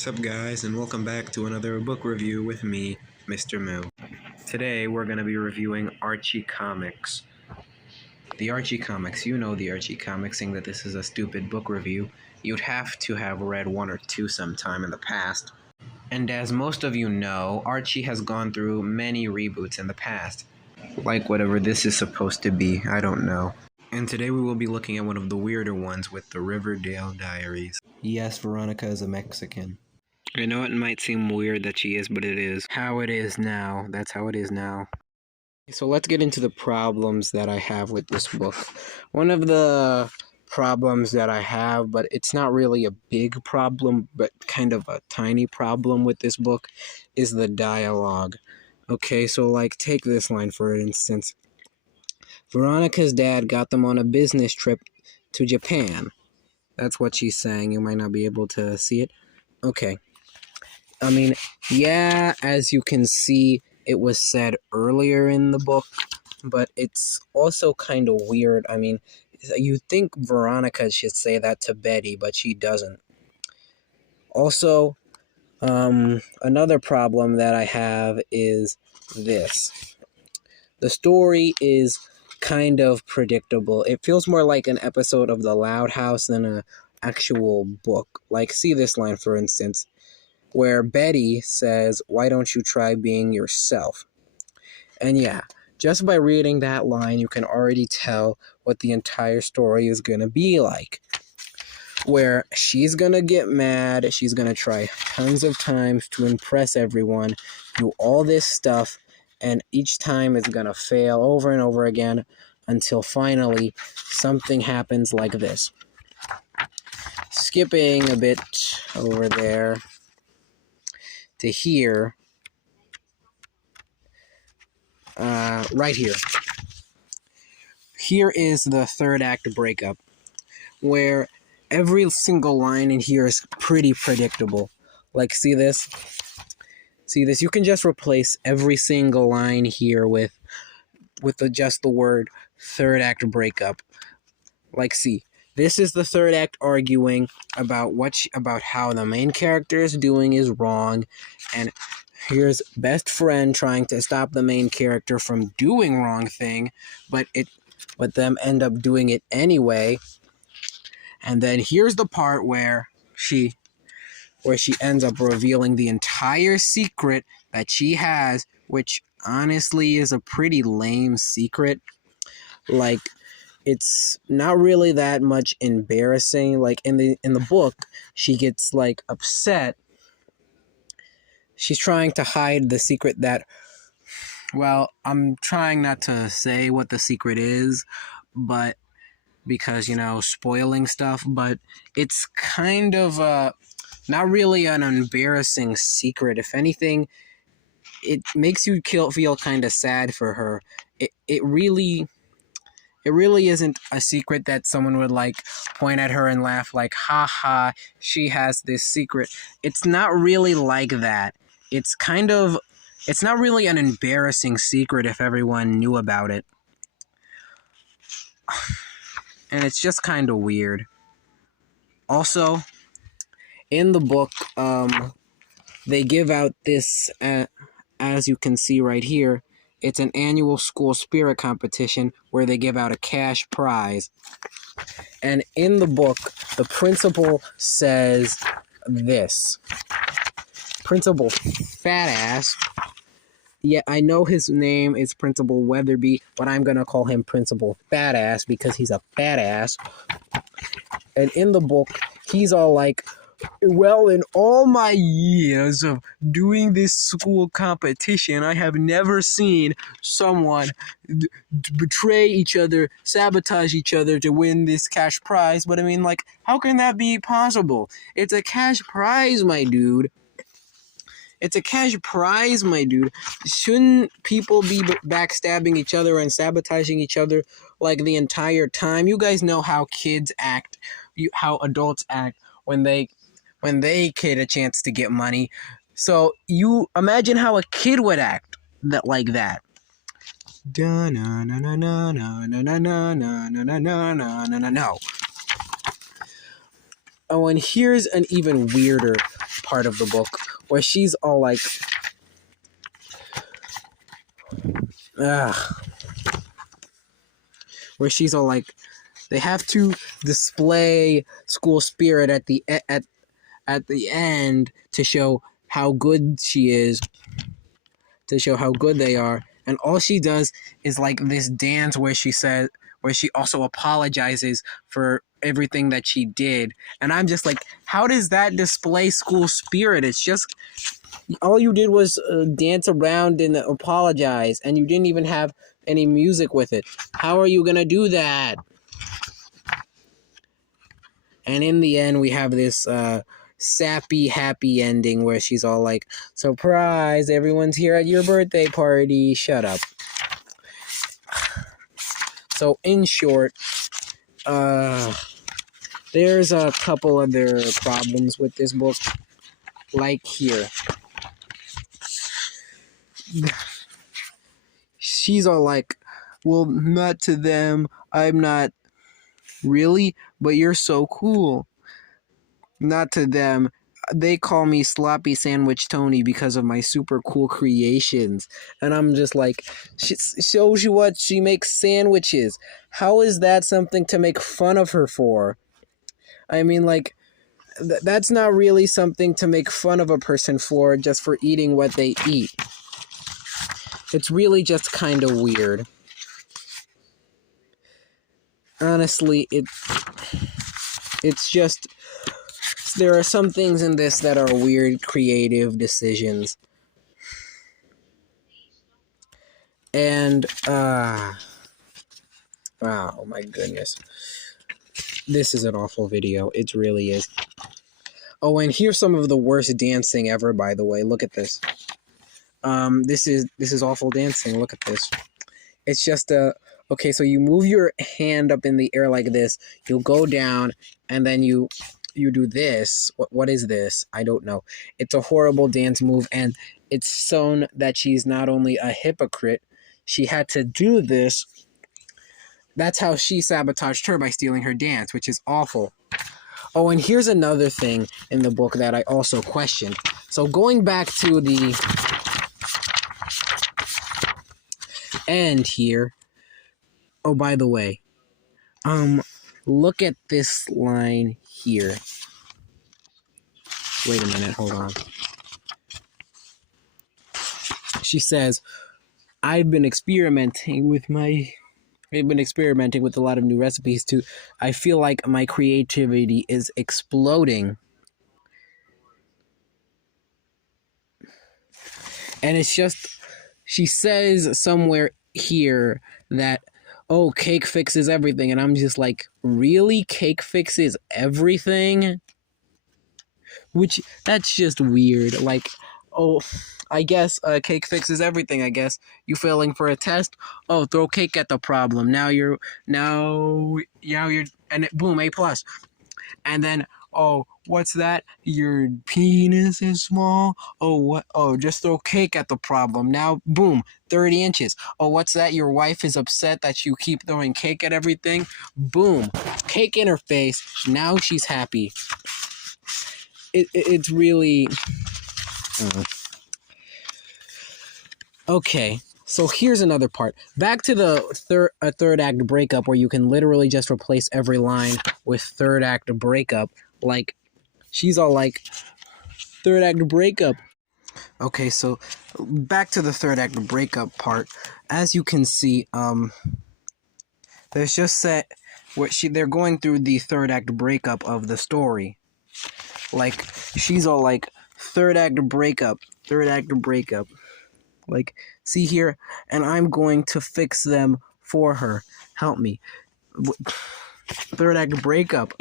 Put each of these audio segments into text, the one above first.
What's up, guys, and welcome back to another book review with me, Mr. Moo. Today, we're going to be reviewing Archie comics. The Archie comics, you know the Archie comics, saying that this is a stupid book review. You'd have to have read one or two sometime in the past. And as most of you know, Archie has gone through many reboots in the past. Like whatever this is supposed to be, I don't know. And today we will be looking at one of the weirder ones with the Riverdale diaries. Yes, Veronica is a Mexican. I know it might seem weird that she is, but it is. How it is now. That's how it is now. So let's get into the problems that I have with this book. One of the problems that I have, but it's not really a big problem, but kind of a tiny problem with this book, is the dialogue. Okay, so like take this line for instance. Veronica's dad got them on a business trip to Japan. That's what she's saying. You might not be able to see it. Okay. I mean, yeah, as you can see, it was said earlier in the book, but it's also kind of weird. I mean, you think Veronica should say that to Betty, but she doesn't. Also, another problem that I have is this. The story is kind of predictable. It feels more like an episode of The Loud House than an actual book. Like, see this line, for instance, where Betty says, "Why don't you try being yourself?" And yeah, just by reading that line, you can already tell what the entire story is going to be like. Where she's going to get mad, she's going to try tons of times to impress everyone, do all this stuff, and each time it's going to fail over and over again until finally something happens like this. Skipping a bit over there to here, right here. Here is the third act breakup, where every single line in here is pretty predictable. Like, see this? See this? You can just replace every single line here with just the word third act breakup. Like, see, this is the third act arguing about about how the main character is doing is wrong, and here's best friend trying to stop the main character from doing wrong thing, but them end up doing it anyway. And then here's the part where she ends up revealing the entire secret that she has, which honestly is a pretty lame secret. Like, it's not really that much embarrassing. Like in the book, she gets like upset. She's trying to hide the secret that, well, I'm trying not to say what the secret is, but because, spoiling stuff, but it's kind of not really an embarrassing secret. If anything, it makes you feel kind of sad for her. It really isn't a secret that someone would like point at her and laugh like, ha ha, she has this secret. It's not really like that. It's not really an embarrassing secret if everyone knew about it. And it's just kind of weird. Also, in the book, they give out this, as you can see right here, it's an annual school spirit competition where they give out a cash prize. And in the book, the principal says this. Principal Fat Ass. Yeah, I know his name is Principal Weatherby, but I'm going to call him Principal Fat Ass because he's a fat ass. And in the book, he's all like, "Well, in all my years of doing this school competition, I have never seen someone betray each other, sabotage each other to win this cash prize. But I mean, like, how can that be possible? It's a cash prize, my dude. It's a cash prize, my dude. Shouldn't people be backstabbing each other and sabotaging each other like the entire time? You guys know how kids act, how adults act when they get a chance to get money. So you imagine how a kid would act like that. No. Oh, and here's an even weirder part of the book where she's all like, where she's all like, they have to display school spirit at the end to show how good she is, to show how good they are. And all she does is like this dance where she also apologizes for everything that she did. And I'm just like, how does that display school spirit? It's just, all you did was dance around and apologize, and you didn't even have any music with it. How are you gonna do that? And in the end, we have this sappy, happy ending where she's all like, surprise, everyone's here at your birthday party. Shut up. So, in short, there's a couple other problems with this book. Like here. She's all like, well, not to them. I'm not. Really? But you're so cool. Not to them. They call me Sloppy Sandwich Tony because of my super cool creations. And I'm just like, she shows you what, she makes sandwiches. How is that something to make fun of her for? I mean, like, that's not really something to make fun of a person for just for eating what they eat. It's really just kind of weird. Honestly, it's just, there are some things in this that are weird creative decisions. And, oh my goodness. This is an awful video. It really is. Oh, and here's some of the worst dancing ever, by the way. Look at this. This is awful dancing. Look at this. It's just okay, so you move your hand up in the air like this, you'll go down, and then you do this. What is this? I don't know. It's a horrible dance move, and it's shown that she's not only a hypocrite, she had to do this. That's how she sabotaged her, by stealing her dance, which is awful. Oh, and here's another thing in the book that I also questioned. So going back to the end here. Oh, by the way, look at this line here. Wait a minute, hold on. She says, I've been experimenting with a lot of new recipes too. I feel like my creativity is exploding. And it's just, she says somewhere here that, oh, cake fixes everything. And I'm just like, really? Cake fixes everything? Which, that's just weird. Like, oh, I guess cake fixes everything, I guess. You failing for a test? Oh, throw cake at the problem. Now you're, and boom, A+. And then, oh, what's that? Your penis is small? Oh, what? Oh, just throw cake at the problem. Now, boom, 30 inches. Oh, what's that? Your wife is upset that you keep throwing cake at everything? Boom, cake in her face. Now she's happy. It's really... Okay, so here's another part. Back to the third act breakup, where you can literally just replace every line with third act breakup. Like, she's all like, third act breakup. Okay, so back to the third act breakup part. As you can see, there's just they're going through the third act breakup of the story. Like, she's all like, third act breakup. Like, see here, and I'm going to fix them for her. Help me. Third act breakup.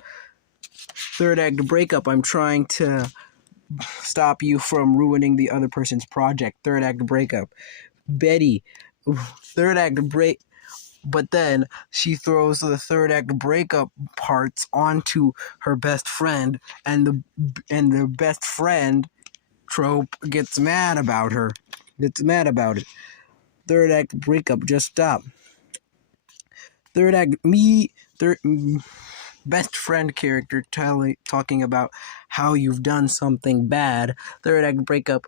I'm trying to stop you from ruining the other person's project. Third act breakup. Betty. Third act break. But then she throws the third act breakup parts onto her best friend, and the best friend trope gets mad about her. Third act breakup, just stop. Third act best friend character talking about how you've done something bad. Third act breakup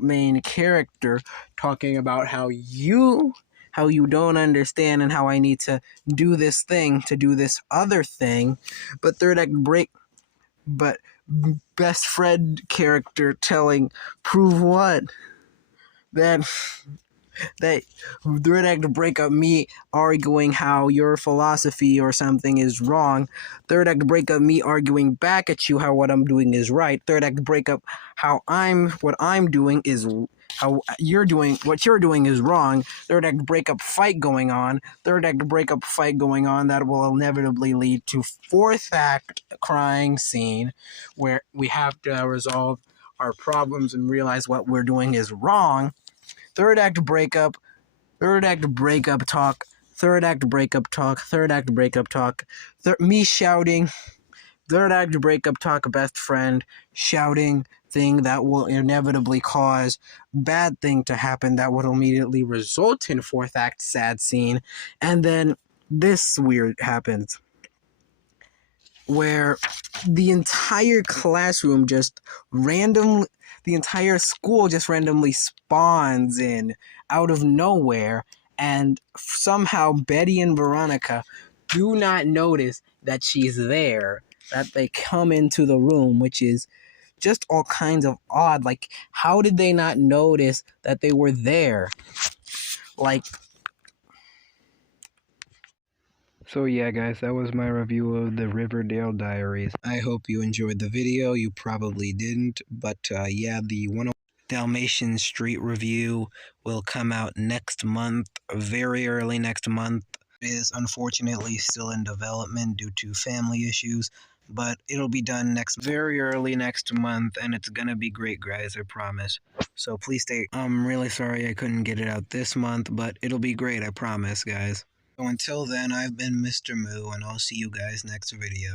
main character talking about how you don't understand and how I need to do this thing to do this other thing. But but best friend character prove what? That that third act breakup me arguing how your philosophy or something is wrong. Third act breakup me arguing back at you how what I'm doing is right. Third act breakup how what I'm doing is how what you're doing is wrong. Third act breakup fight going on. Third act breakup fight going on that will inevitably lead to fourth act crying scene where we have to resolve our problems and realize what we're doing is wrong. Third act breakup, third act breakup talk, third act breakup talk, third act breakup talk, me shouting, third act breakup talk, best friend shouting thing that will inevitably cause bad thing to happen that would immediately result in fourth act sad scene, and then this weird happens where the entire classroom just randomly, the entire school just randomly spawns in out of nowhere, and somehow Betty and Veronica do not notice that she's there, that they come into the room, which is just all kinds of odd. Like, how did they not notice that they were there? Like, so yeah, guys, that was my review of the Riverdale Diaries. I hope you enjoyed the video. You probably didn't, but yeah, the Dalmatian Street review will come out next month, very early next month. It is unfortunately still in development due to family issues, but it'll be done very early next month, and it's gonna be great, guys, I promise. So please stay. I'm really sorry I couldn't get it out this month, but it'll be great, I promise, guys. So until then, I've been Mr. Moo, and I'll see you guys next video.